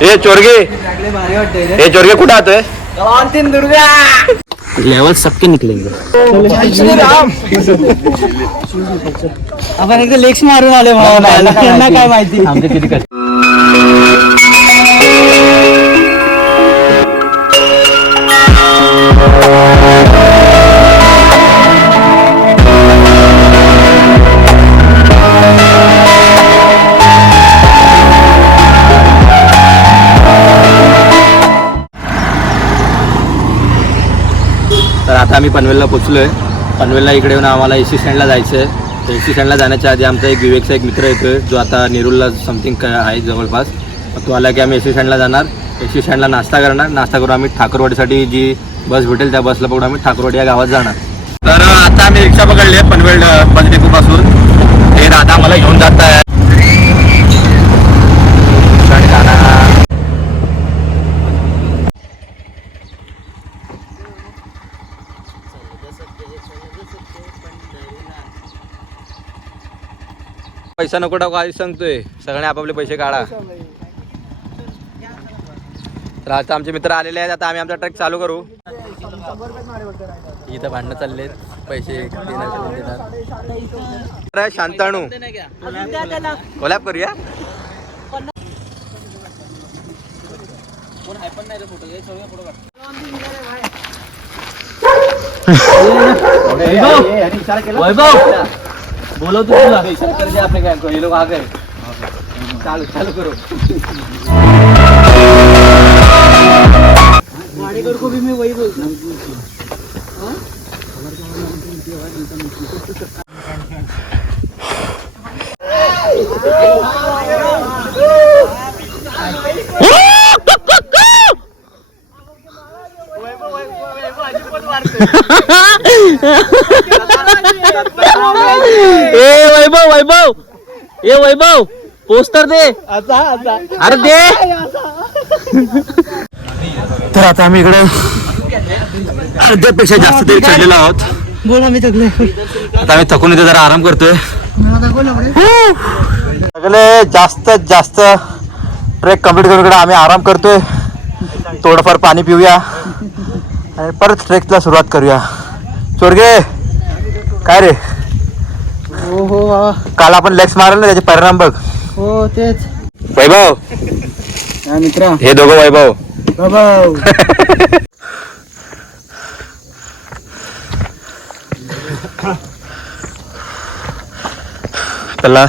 हे चोरगे हे चोरगे कुठे आतोय दुर्गा लेवल सबके निकलेंगे. आपण एकदा लेक्स मारून आले त्यांना काय माहिती. तर आता आम्ही पनवेलला पोचलोय. पनवेलला इकडे येऊन आम्हाला एसी स्टँडला जायचं आहे. तर एसी स्टँडला जाण्याच्या आधी आमचा एक विवेकचा एक मित्र येतोय जो आता नेरूरला समथिंग आहे जवळपास. तो आला की आम्ही एसी स्टँडला जाणार. एसी स्टँडला नाश्ता करणार. नाश्ता करून आम्ही ठाकरवाडीसाठी जी बस भेटेल त्या बसला पकडून आम्ही ठाकरवाडी या गावात जाणार. तर आता आम्ही रिक्षा पकडली आहे पनवेल बस डेपोपासून. हे दादा आम्हाला घेऊन जात आहे. पैसा नको टाकू आधी सांगतोय. सगळे आपापले पैसे काढा. तर आता आमचे मित्र आलेले आहेत. आता आम्ही आमचा ट्रेक चालू करू. इथं भांडणं चाललेत. पैसे देणार शांताणू कोलॅब करूया. बोलव तू तुला आपले काय हे लोक आ गए. चालू चालू करो. वाडेकर को भी मैं वही बोलता हूँ. वैभव वैभव ए वैभव पोस्टर दे. अरे दे. तर आता आम्ही इकडे अर्ध्यापेक्षा जास्त तरी चढलेलो आहोत. बोल आम्ही थकले. आता आम्ही थकून इथे जरा आराम करतोय. सगळे जास्तीत जास्त ट्रेक कम्प्लीट करून इकडे आम्ही आराम करतोय. थोडंफार पाणी पिऊया आणि परत ट्रेकला सुरुवात करूया. चोरगे काय रे. हो हो काल आपण लेग्स मारले ना त्याचे परिणाम बघ. हो तेच. वैभव मित्र हे दोघं वैभव. त्याला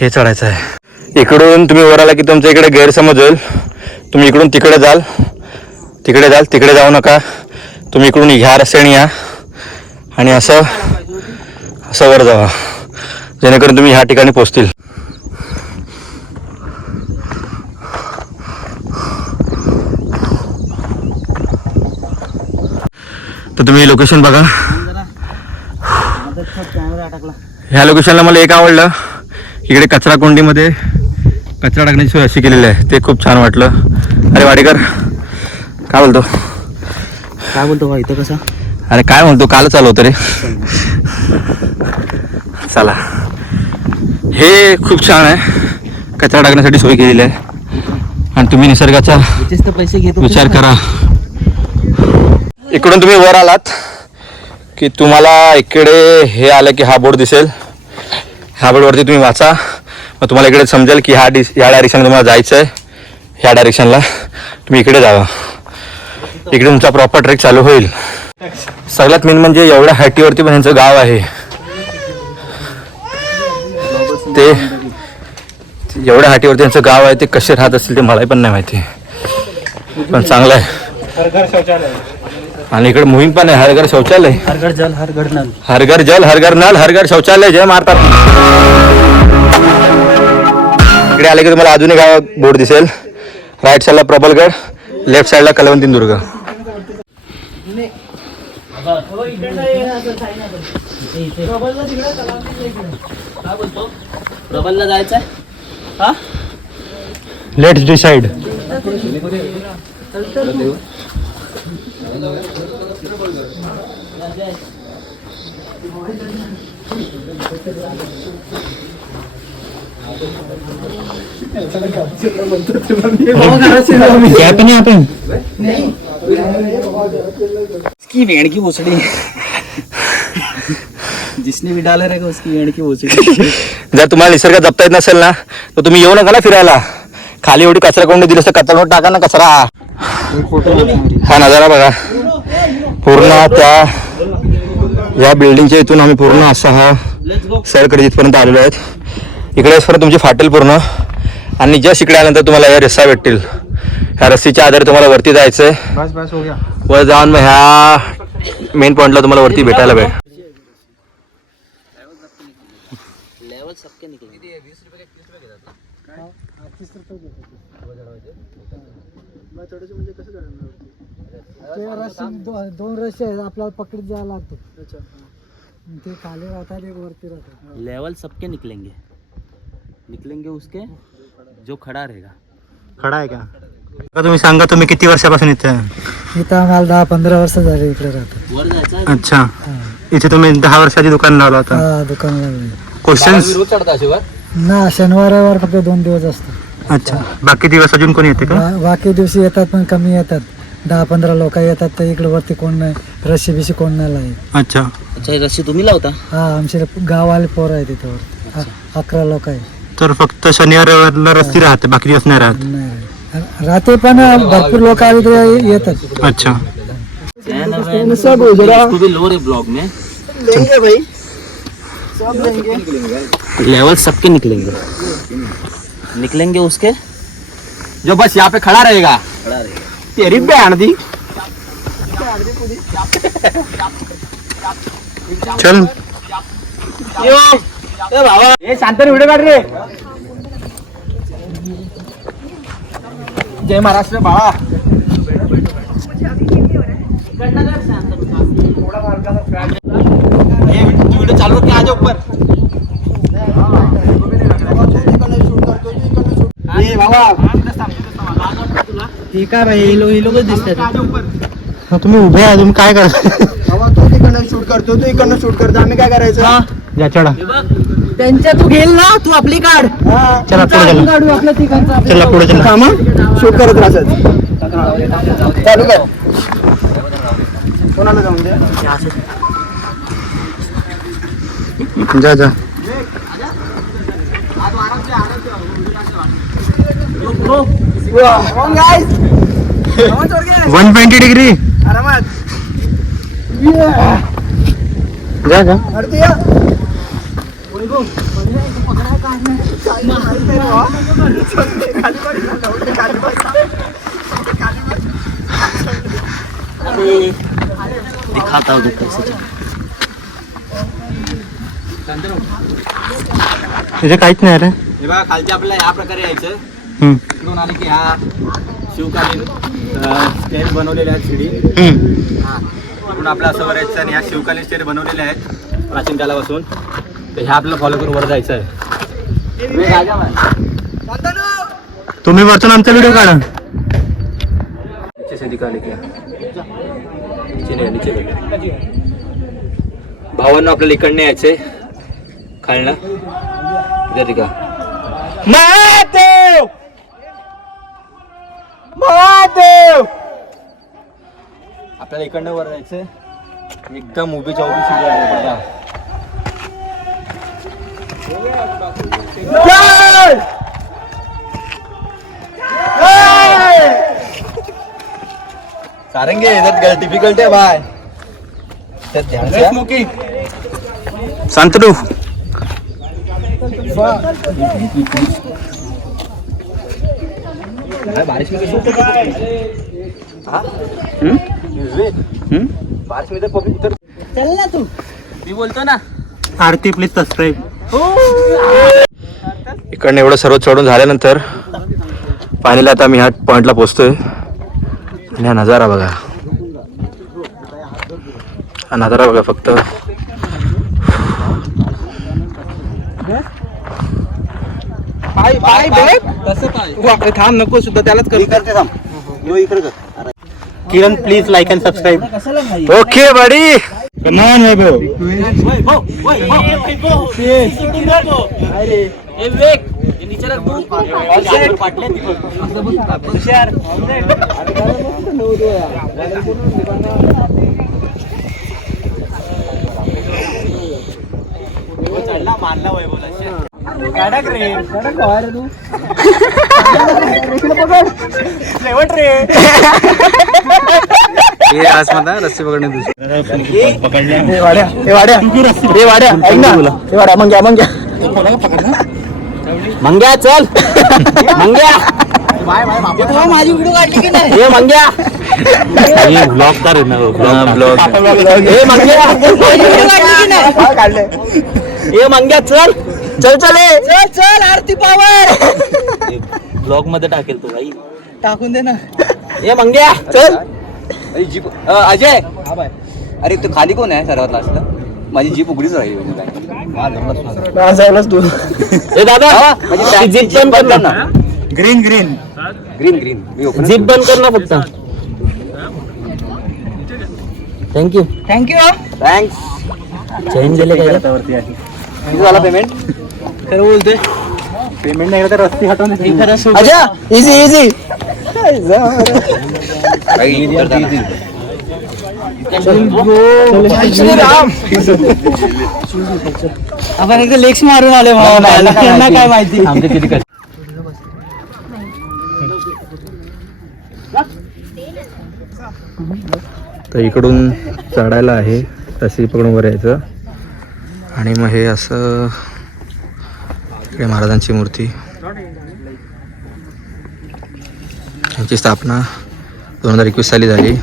हे चढायचं आहे. इकडून तुम्ही वर आला की तुमच्या इकडे गैरसमज होईल. तुम्ही इकडून तिकडे जाल तिकडे जाऊ नका. तुम्ही इकडून ह्या रस्त्याने या आणि असं वर जावा जेणेकरून तुम्ही ह्या ठिकाणी पोहोचतील. तर तुम्ही लोकेशन बघा. ह्या लोकेशनला मला एक आवडलं. इकडे कचरा कोंडीमध्ये कचरा टाकण्याची सोय अशी केलेली आहे. ते खूप छान वाटलं. अरे वाडेकर काय बोलतो इथं कसं. अरे काय म्हणतो काल चालू होतं रे. चला हे खूप छान आहे. कचरा टाकण्यासाठी सोय केलेली आहे आणि तुम्ही निसर्गाचा पैसे घेतो विचार करा. इकडून तुम्ही वर आलात की तुम्हाला इकडे हे आलं की हा बोर्ड दिसेल. ह्या बोर्डवरती तुम्ही वाचा. मग तुम्हाला इकडे समजेल की ह्या डायरेक्शनला तुम्हाला जायचं आहे. ह्या डायरेक्शनला तुम्ही इकडे जावा. इकडे तुमचा प्रॉपर ट्रेक चालू होईल. सगळ्यात मेन म्हणजे एवढ्या हायटीवरती पण यांचं गाव आहे. ते एवढ्या हायटीवरती यांचं गाव आहे. ते कसे राहत असतील ते मलाही पण नाही माहिती पण चांगलं आहे. आणि इकडे मोहीम पण आहे. हर घर शौचालय. हर घर जल हर घर नल. हर घर जल हर घर नल हर घर शौचालय जय मारतात. इकडे आले की तुम्हाला अजून एक गाव बोर्ड दिसेल. राईट साईडला प्रबलगड, लेफ्ट साईडला कलवंतीनदुर्ग. प्रबलला जायचंय. हा लेट्स डिसाइड. क्या पे नहीं आपण उसकी भेड़ की भोसड़ी जिसने भी डाला रहेगा उसकी भेड़ की भोसड़ी. जर तुम्हाला निसर्ग जपता येत नसेल ना तर तुम्ही येऊ नका ना फिरायला. खाली एवढी कचरा कोंडी दिली असतं कचरा टाका ना कचरा. हा नजारा बघा पूर्ण त्या या बिल्डिंगच्या इथून आम्ही पूर्ण असा हा सैरकडे जिथपर्यंत आलेलो आहेत. इकडे परत तुमची फाटेल पूर्ण आणि जस्ट इकडे आल्यानंतर तुम्हाला या रस्ता भेटतील. ह्या रस्त्याच्या आधारे तुम्हाला वरती जायचंय. वर जाऊन मग ह्या मेन पॉइंटला तुम्हाला वरती भेटायला भेट. लेवल सबके निकलेंगे. दोन रस्ते आहेत आपल्याला पकडत जायला लागतो. ते खाली राहतात एक वरती राहतात. लेवल सबके निकलेंगे. निकलेंगे उसके जो खड़ा रहेगा. खडा आहे का? तुम्ही सांगा तुम्ही किती वर्षापासून इथे आहे? इथं आम्हाला 10-15 वर्ष झाले इकडे राहतो. वर जायचं. अच्छा, इथे तुम्ही 10 वर्षाची दुकान लावला होता. हा दुकान लागले क्वेश्चन्स रोज चढता अशीवर ना. शनिवार फक्त 2 दिवस असतो. अच्छा, बाकी दिवस अजून कोणी येते का? बाकी दिवशी येतात पण कमी येतात. 10-15 लोक येतात तर इकडे वरती कोण नाही. रस्सी बिशी कोण नाही लावत. अच्छा, अच्छा ही रस्सी तुम्ही लावता. हा आमचे गाववाले पोरं आहेत तिथं वरती. 11 लोक आहेत. तर फक्त शनिवारला रस्ती राहते, बाकी दिवस नाही राहत. नाही राहते पण भरपूर लोक आले तर येतात. अच्छा, इसको भी लो रे ब्लॉग में. लेंगे भाई. लेवल सबके निकलेंगे. निकलेंगे उसके जो बस यहाँ पे खड़ा रहेगा. तेरी बहन दी. चल शांतने व्हिडिओ काढ रे. जय महाराष्ट्र बाळा. वीडियो चालू रख आजा ऊपर. ठीक आहे भाई. ही लोक दिसतात. तुम्ही उभे आहे, तुम्ही काय करता? तो तिकडनं शूट करतो, तू इकडनं शूट करतो. आम्ही काय करायचं? या चढा. त्यांच्या तू घेल ना, तू आपली काढ. चला पुढे चला. काढू आपल्या तिघांचा. चला पुढे चला. कामा शूट करत राहतात. चालू कर. कोणाला जाऊन दे. जा जा. 120 डिग्री. आरामात. जा जा. दिखाता हूँ कैसे चल. तिथे काहीच नाही रे. हे बघा खालच्या आपल्याला या प्रकारे यायचं. हम्म. इकडून आले की हा शिवकालीन स्टेअर बनवलेले आहेत शिडी. इकडून आपलं असं वर यायचं आणि ह्या शिवकालीन स्टेअर बनवलेले आहेत प्राचीन कालापासून. तर ह्या आपल्याला फॉलो करून वर जायचं आहे. तुम्ही वरतून आमचा व्हिडिओ काढा. नीचे से दिखाने क्या नीचे नाही नीचे नाही. भावांना आपल्याला इकडनं यायचंय खालना. इथे दिका महादेव. महादेव. आपल्याला इकडनं वर जायचंय. एकदम उभीच्या उभी शिडी आहे बघा. सारंगे इधर डिफिकल्ट है भाई. इधर ध्यान से. शांतनु. बारिश में कैसे बारिश में इधर पब्लिक उतर. चल ना तू. मी बोलतो ना. आरती प्लीज सबस्क्राईब. इकडनं एवढं सर्व चढून झाल्यानंतर पाणीला आता मी ह्या पॉइंटला पोहोचतोय. आणि हा नजारा बघा. हा नजारा बघा फक्त. पाय पाय बघ. कसं पाय. थांब नको सुद्धा त्यालाच करते. थांब. Kiran please like and subscribe. Okay buddy. Come on Vaibhav. ए विवेक हे नीचे रख तू आजवर पाटले हुशार चढला मारला वैभवला गाडक रे तू शेवट रे हे आज म्हणता रस्सी पकडणे मंग्या चल मंग्या माझी व्हिडिओ काढली की नाही हे मंग्या ब्लॉग कर ना हे मंग्या हे मंग्या चल चल चल चल चल आरती पावर ब्लॉग मध्ये टाकेल तू भाई टाकून दे ना. हे मंग्या चल अजय अरे तू खाली कोण आहे सर्वात लास्टला माझी जीप उघडीच राहील तू ए दादा जीप बंद कर ना ग्रीन ग्रीन ग्रीन ग्रीन मी ओपन जीप बंद कर ना फक्त थँक्यू थँक्यू थँक्स चेंज दिले काय किती झाला पेमेंट खरं बोलतोय पेमेंट नाही तर रस्ती हटवून अच्छा इझी इझी आपण एकदा लेक्स मारून आले त्यांना काय माहिती तर इकडून चढायला आहे रस्सी पकडून वर यायचं आणि मग हे असं इकडे महाराजांची मूर्ती यांची स्थापना 2021 साली झाली.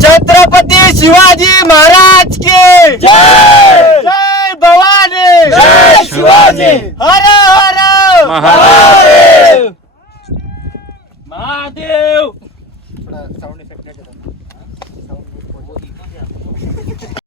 छत्रपती शिवाजी महाराज के जय जय भवानी जय शिवाजी हर हर महादेव महादेव